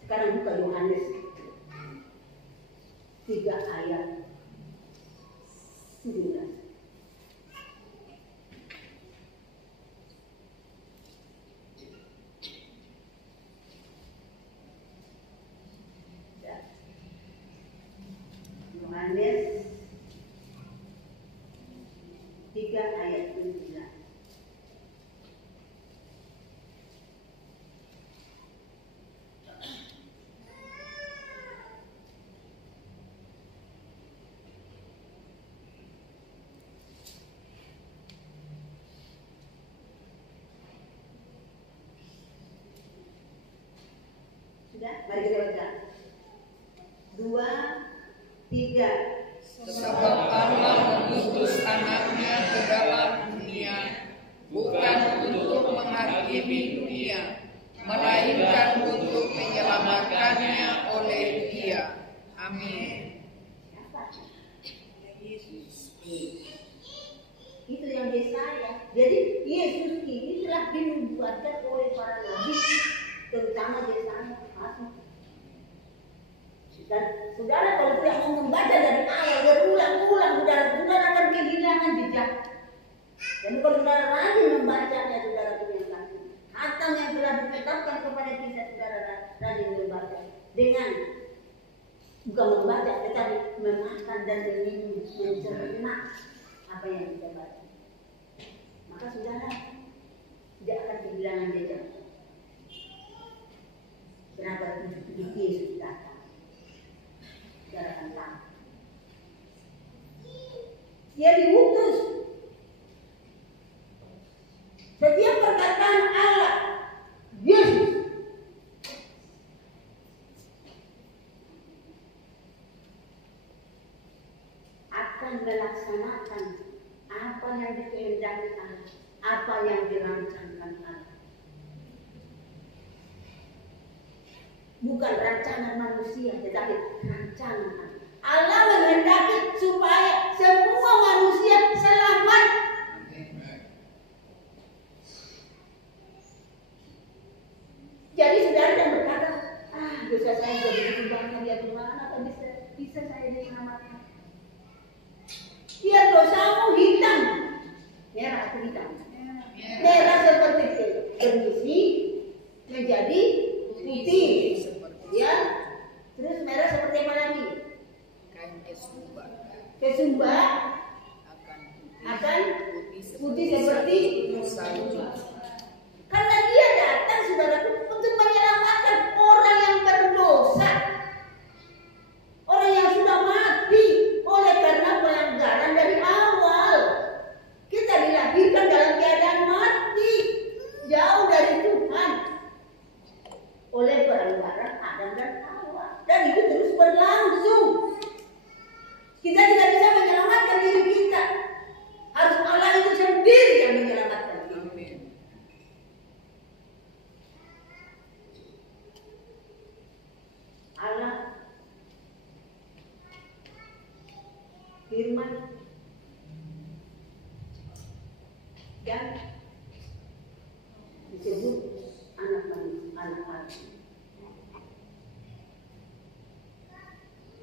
Sekarang buka Yohanes 3 ayat 17. Yohanes 3 ayat 17. Sudah? Mari kita baca. 2, 3. Sebab Allah mengutus anaknya ke dalam dunia, bukan untuk menghakimi dunia, melainkan untuk menyelamatkannya oleh Dia. Amin. Itu yang Yesaya. Jadi Yesus ini telah dinubuatkan oleh para nabi, terutama Yesaya. Dan saudara kalau tidak mau membaca dari awal berulang-ulang, saudara akan kehilangan jejak. Dan kalau saudara rajin membacanya, saudara kehilangan. Kata yang telah ditetapkan kepada kita, saudara rajin membaca dengan bukan membaca, tetapi memakan dan meminum, mencerna apa yang kita baca. Maka saudara tidak akan kehilangan jejak. Kenapa Yesus datang? Saudara akan tahu. Dia diutus. Setiap perkataan Allah, Yesus akan melaksanakan apa yang dikehendaki Allah, apa yang dirancangkan Allah. Bukan rancangan manusia, tetapi rancangan Allah. Allah menghendaki supaya semua manusia selamat. Jadi saudara yang berkata, dosa saya sudah begitu banyak, ya Tuhan, apa bisa saya diselamatkan? Biar dosamu hitam, merah atau hitam. Merah seperti permisi menjadi putih. Ya, terus merah seperti apa lagi? Kesumba akan putih seperti salju. Karena Dia datang, saudaraku, untuk menyelamatkan orang yang berdosa, orang yang sudah mati oleh karena pelanggaran dari awal. Kita dilahirkan dalam keadaan mati, jauh dari Tuhan, oleh pelanggaran Adam dan Hawa, dan itu terus berlangsung. Kita tidak bisa menyelamatkan diri kita, harus Allah itu sendiri yang menyelamatkan. Amin. Allah firman dan disebut anak manusia, anak Allah.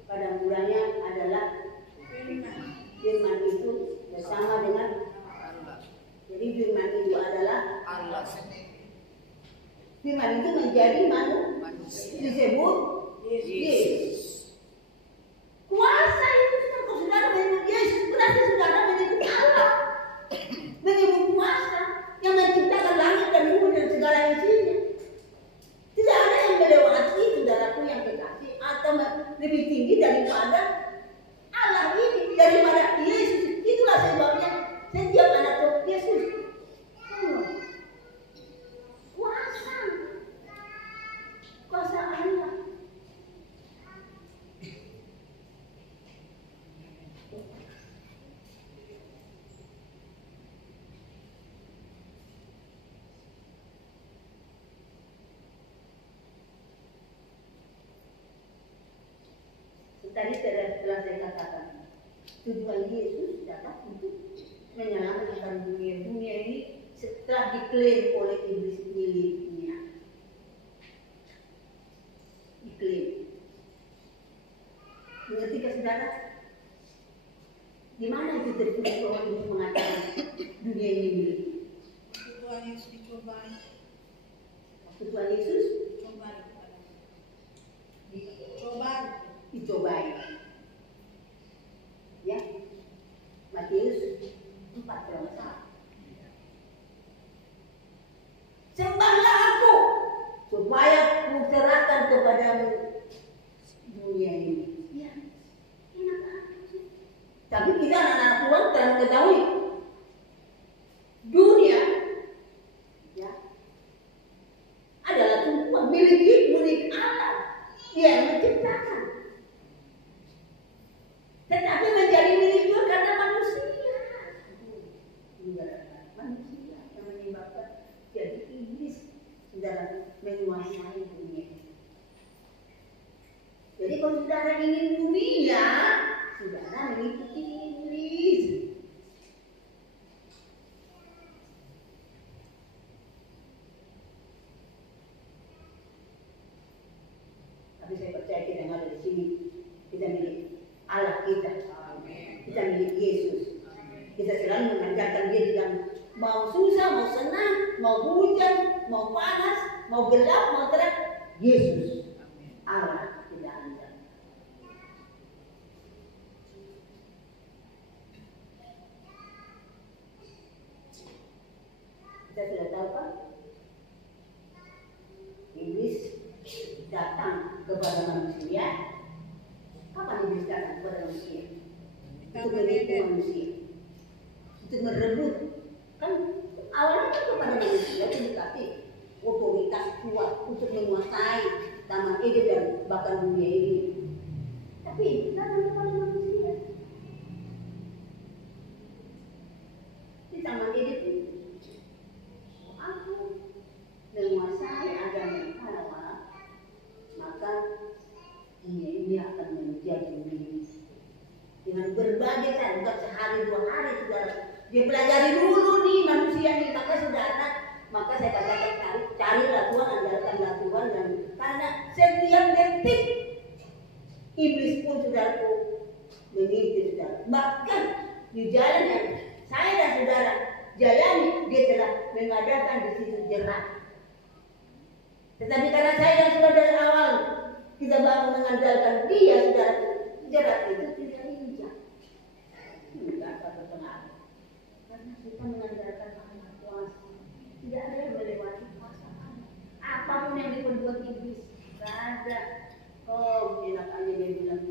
Pada mulanya adalah firman itu bersama dengan Allah. Jadi firman itu adalah Allah. Firman itu menjadi Manusia. disebut Yesus. Kuasa itu kalau saudara menyebut Yesus berarti saudara menyebut Allah, menyebut kuasa yang menciptakan langit dan bumi dan segala isinya. Tidak ada yang melewati saudaraku yang kekasih atau lebih tinggi daripada Allah ini, daripada Yesus. Itulah sebabnya setiap anak Yesus tadi telah saya katakan, tujuan Yesus datang untuk menyelamatkan dunia. Dunia ini setelah diklaim oleh iblis miliknya. Diklaim. Mengerti ke saudara? Di mana itu tertulis bahwa Yesus mengatakan dunia ini milik? Tuhan Yesus dicobai. Waktu Tuhan Yesus dicobai. Ya, Matius 4 kalau nggak salah. Sembahlah aku supaya kuserahkan kepadamu dunia ini. Ya, enak aja. Tapi kita anak-anak Tuhan telah mengetahui dunia ya adalah tumpuan milik Allah. Dia yang menciptakan. Tetapi menjadi milik Tuhan karena manusia. Manusia yang menyebabkan jadi iblis saudara menguasai dunia. Jadi kalau saudara ingin dunia, saudara mengikuti iblis. Tapi saya percaya kita yang ada di sini, kita milik Allah kita. Kita milik Yesus. Kita selalu mengajarkan dia dalam mau susah, mau senang, mau hujan, mau panas, mau gelap, mau terang, Yesus Allah tidak ada. Kita sudah tahu kan? Iblis datang kepada manusia. Kapan iblis datang kepada manusia? Untuk menipu manusia, untuk merebut. Kan awalnya kan kepada manusia itu dikasih otoritas kuat untuk menguasai taman Eden dan bahkan dunia ini. Tapi datang kepada manusia. Di taman Eden itu aku menguasai agama Hawa, maka dunia ini akan menjadi milik. Dengan berbagai cara, bukan sehari dua hari saudara. Dia pelajari dulu nih manusia nih, maka saya katakan carilah Tuhan, andalkanlah Tuhan, dan karena setiap detik iblis pun saudaraku mengikuti saudara. Bahkan di jalan yang saya dan saudara jalani, dia telah mengadakan di situ jerat. Tetapi karena saya dan saudara dari awal kita baru mengandalkan dia, saudara, jerat itu tidak injak. Tidak akan berpengaruh. Karena kita mengandalkan Allah kuasa. Tidak ada yang melewati kuasa Allah. Apapun yang diperbuat iblis, tidak ada. Oh, enak aja dia bilang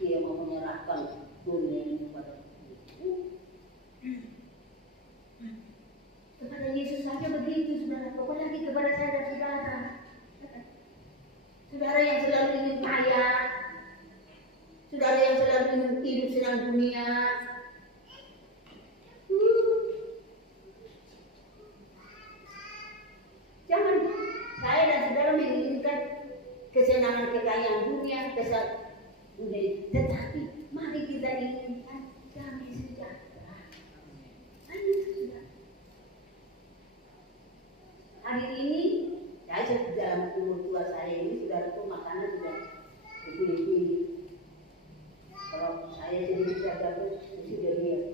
dia mau menyerahkan dunia ini kepada kepada Yesus saja begitu, saudara. Apalagi kepada saya dan saudara. Saudara yang selalu ingin kaya, saudara yang selalu ingin hidup senang dunia. Jangan saya dan saudara menginginkan kesenangan kekayaan dunia, tetapi mari kita inginkan damai sejahtera. Hari ini saya dalam umur tua saya ini sudah itu makanan sudah dipilih-pilih. Kalau saya sendiri saja pun sudah lihat.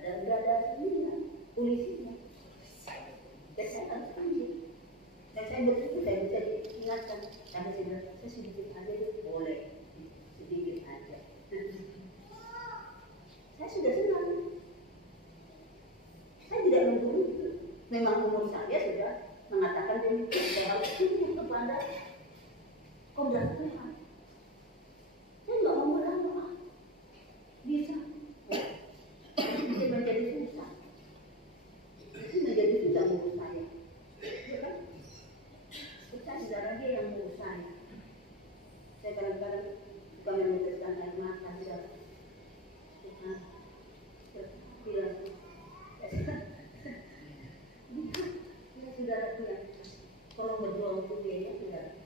Ada ini polisinya. Dan saya harus kunci. Dan saya berpikir saya bisa diingatkan. Karena saya sedikit aja boleh, sedikit aja. Saya sudah senang. Saya tidak menunggu. Memang umur saya sudah mengatakan demikian. Saya harus tunduk kepada kodrat Tuhan. Saya nggak mau berdoa. Bisa. Bisa menjadi susah. Itu menjadi susah umur saya. Bukan? Kita saudara dia yang umur saya. Saya kadang-kadang suka meneteskan air mata. Tuhan, bilang. Saudara bilang, kalau berdoa untuk dia ya saudara.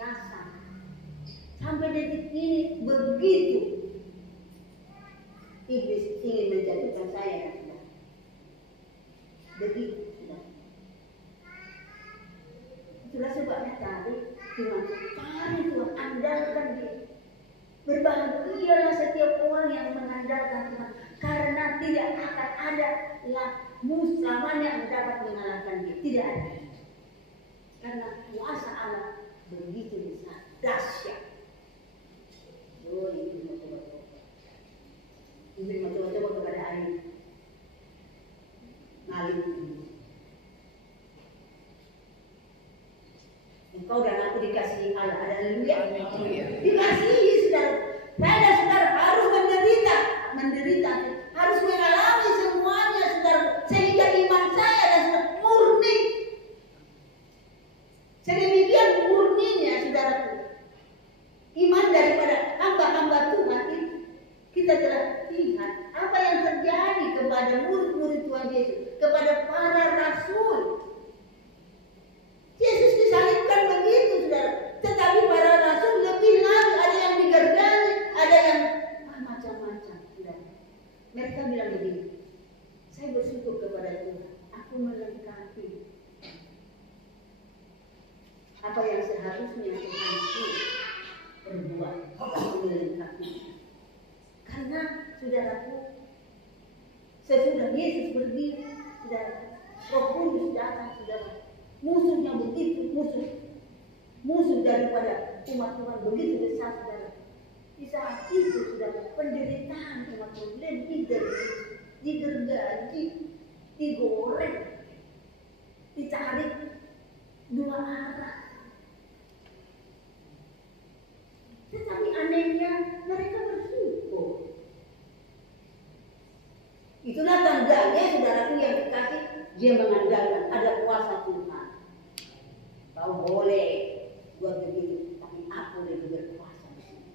siasat. Sampai detik ini begitu iblis ingin menjatuhkan saya dan saudara. Begitu sudah. Itulah sebabnya tadi Tuhan cari Tuhan, andalkan dia. Berbahagialah setiap orang yang mengandalkan Tuhan, karena tidak akan ada musuh yang dapat mengalahkan dia. Tidak ada. Karena kuasa Allah begitu besar, dahsyat. Oh, ini coba-coba. Ini coba-coba kepada air. Ngalir. Engkau dan aku dikasihi Allah. Ada haleluya. Dikasihi saudara. Saya dan saudara harus menderita, harus mengalami semuanya saudara, sehingga iman saya dan saudara murni. Sedemikian murninya saudaraku. Iman daripada hamba-hamba Tuhan itu. Kita telah lihat apa yang terjadi kepada murid-murid Tuhan Yesus, kepada para rasul. Yesus disalibkan begitu saudara, tetapi para rasul lebih lagi, ada yang digergani, ada yang macam-macam saudara. Mereka bilang begini, saya bersyukur kepada Tuhan, aku melengkapi apa yang seharusnya Tuhanku berbuat, aku melengkapi. Karena saudaraku, sesudah Yesus berdiri, saudara, Roh Kudus datang, saudara. Musuhnya begitu, musuh daripada umat Tuhan begitu besar, saudara. Di saat itu saudara, penderitaan umat Tuhan lebih dari itu, digergaji, digoreng, ditarik dua arah. Tetapi anehnya mereka bersyukur. Itulah tandanya saudaraku yang dikasih, dia mengandalkan ada kuasa Tuhan. Kau boleh buat begitu, tapi aku lebih berkuasa di sini.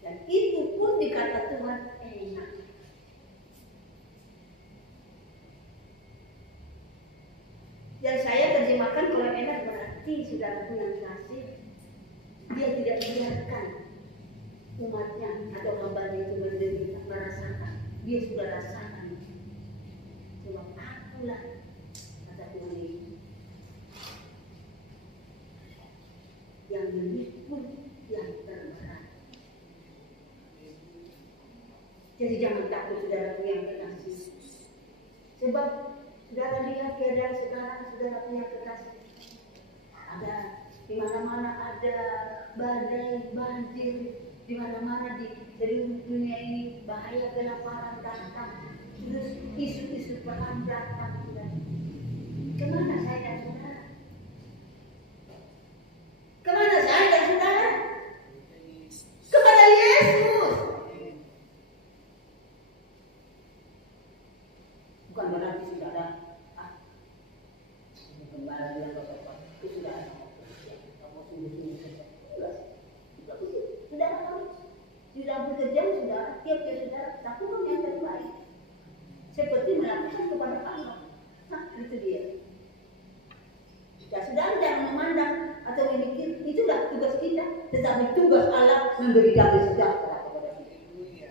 Dan itu pun dikata Tuhan enak. Dan saya terjemahkan kalau enak berarti saudaraku yang kasih, dia tidak biarkan umatnya atau hambanya itu menderita, merasakan. Dia sudah rasakan. Sebab akulah, kata Tuhan Yesus, yang memikul yang terberat. Jadi jangan takut saudaraku yang terkasih. Sebab saudara lihat keadaan sekarang, saudaraku yang terkasih. Ada di mana-mana ada badai, banjir, di mana-mana di seluruh dunia ini bahaya kelaparan datang, terus isu-isu perang datang. Kemana saya dan saudara? Kemana saya dan saudara? Kepada Yesus. Bukan berarti saudara, kembali yang bersopan, itu sudah ada. Saudara harus sudah bekerja, sudah tiap-tiap saudara lakukan yang terbaik, seperti melakukan kepada Allah. Nah, itu dia. Saudara jangan memandang atau memikir itulah tugas kita, tetapi tugas Allah memberi damai sejahtera kepada kita.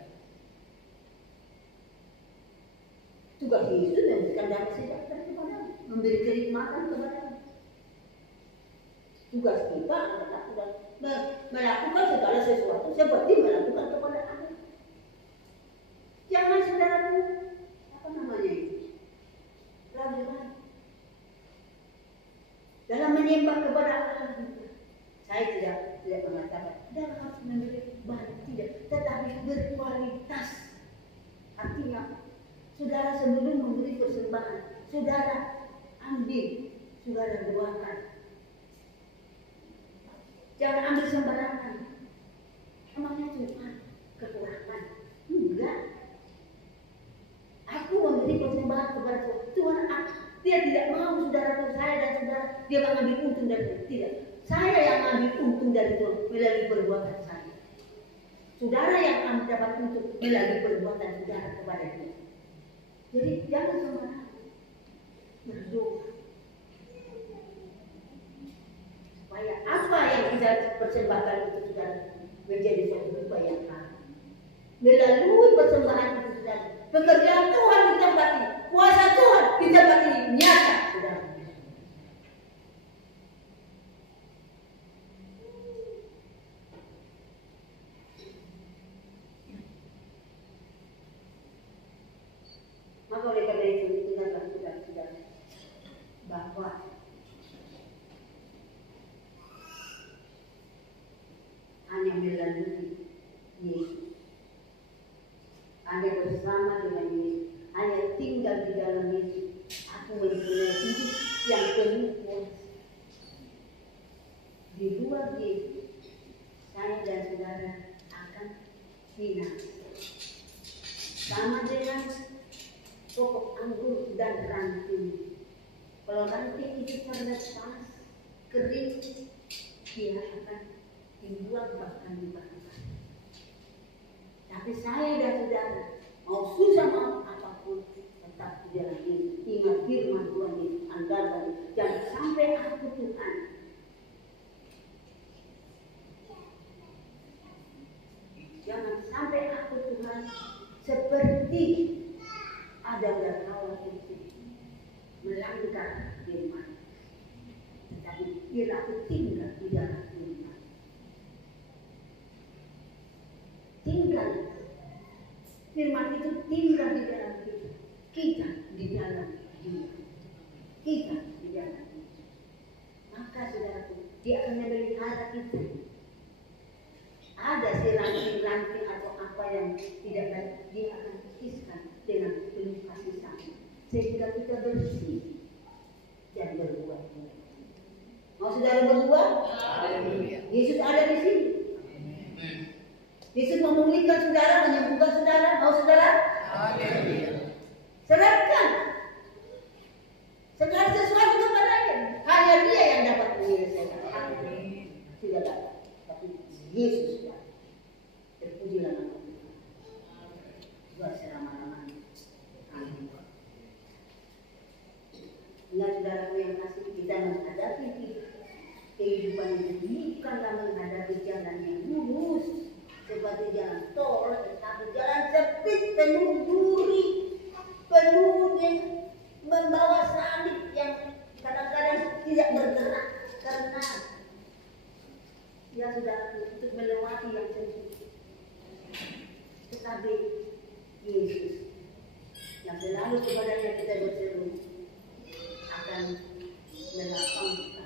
Tugas Yesus memberikan damai sejahtera kepada, memberi kenikmatan kepada. Tugas kita adalah melakukan segala sesuatu seperti melakukan kepada Allah. Jangan saudaraku, apa namanya itu? Ragu-ragu. Dalam menyembah kepada Allah, saya tidak mengatakan dalam harus memberi banyak, tidak, tetapi berkualitas. Artinya, saudara sebelum memberi persembahan, saudara ambil, saudara doakan. Jangan ambil sembarangan. Emangnya Tuhan kekurangan? Enggak. Aku memberi persembahan kepada Tuhan. Tuhan, dia tidak mau saudara saya dan saudara dia mengambil untung dari Tuhan. Tidak. Saya yang ambil untung dari Tuhan melalui perbuatan saya. Saudara yang dapat untung melalui perbuatan saudara kepada Tuhan. Jadi jangan sembarangan berdoa. supaya apa yang kita persembahkan itu sudah menjadi suatu upaya melalui persembahan itu sudah pekerjaan Tuhan di tempat ini, kuasa Tuhan di tempat ini nyata sudah. Maka oleh karena itu ingatlah saudara-saudara bahwa hanya melalui Yesus, hanya bersama dengan Yesus, hanya tinggal di dalam Yesus, aku mempunyai hidup yang penuh kuasa. Di luar Yesus, saya dan saudara akan binasa. Sama dengan pokok anggur dan ranting. Kalau ranting itu terlepas, kering, dia akan dibuat bahkan dibakar. Tapi saya dan saudara, mau susah mau apapun, tetap di dalam ini. Ingat firman Tuhan ini, andalkan. Jangan sampai aku Tuhan. Jangan sampai aku Tuhan seperti Adam dan Hawa itu melanggar firman. Tetapi bila aku tinggal di dalam firman, tinggal firman itu tinggal di dalam kita, kita di dalam dia, kita di dalam dia. Maka saudaraku, dia akan memelihara kita. Ada si ranting-ranting atau apa yang tidak baik, dia akan kikiskan dengan penuh kasih sayang sehingga kita bersih dan berbuat. Mau saudara berbuat? Yesus ada di sini. Yesus memulihkan saudara, menyembuhkan saudara. Mau saudara? Serahkan segala sesuatu kepadanya. Hanya dia yang dapat menyelesaikan. Tidak dapat, tapi Yesus dapat. Terpujilah nama Tuhan. Buat selama-lamanya. Amin. Ingat saudaraku yang kasih, kita menghadapi kehidupan ini bukanlah menghadapi jalan yang lurus seperti jalan tol, tetapi jalan sempit, penuh duri, penuh membawa salib yang kadang-kadang tidak bergerak karena ya sudah untuk melewati yang sempit. Tetapi Yesus yang selalu kepadanya kita berseru akan melapangkan